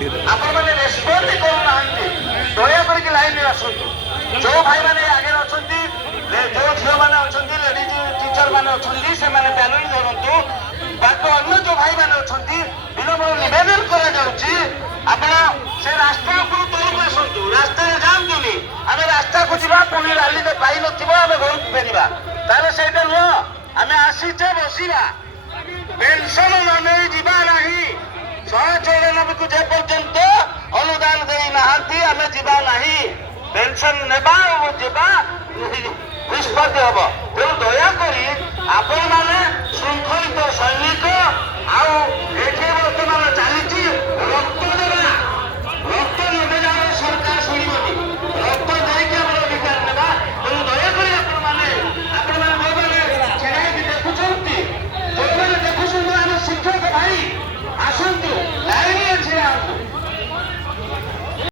आपण मैंने रेस्पॉन्ड करूना दया करके लाइन में आसतु जो भाई मैंने आगे अच्छी जो झील मैंने अच्छा लेडीज टीचर मैंने अच्छा से पैनल धरतु बाकी अन्य जो भाई मैंने अच्छा विनम्र नवेदन कर रास्ता उपरू तलक आसतु रास्ता जातुनि आम रास्ता को जा पुणी राली पाई नम घर को फेरवा ताले से नुह आम आसीचे बसवा पेंशन न नहीं जीवा नहीं 194 को जे पर्यंत अनुदान दे नहांती आम जीवा नहीं पेंशन नेबा जीवा निष्पत्ति हम तेणु दयाकोरी आपण मैंने श्रृंखलित सैनिक आउ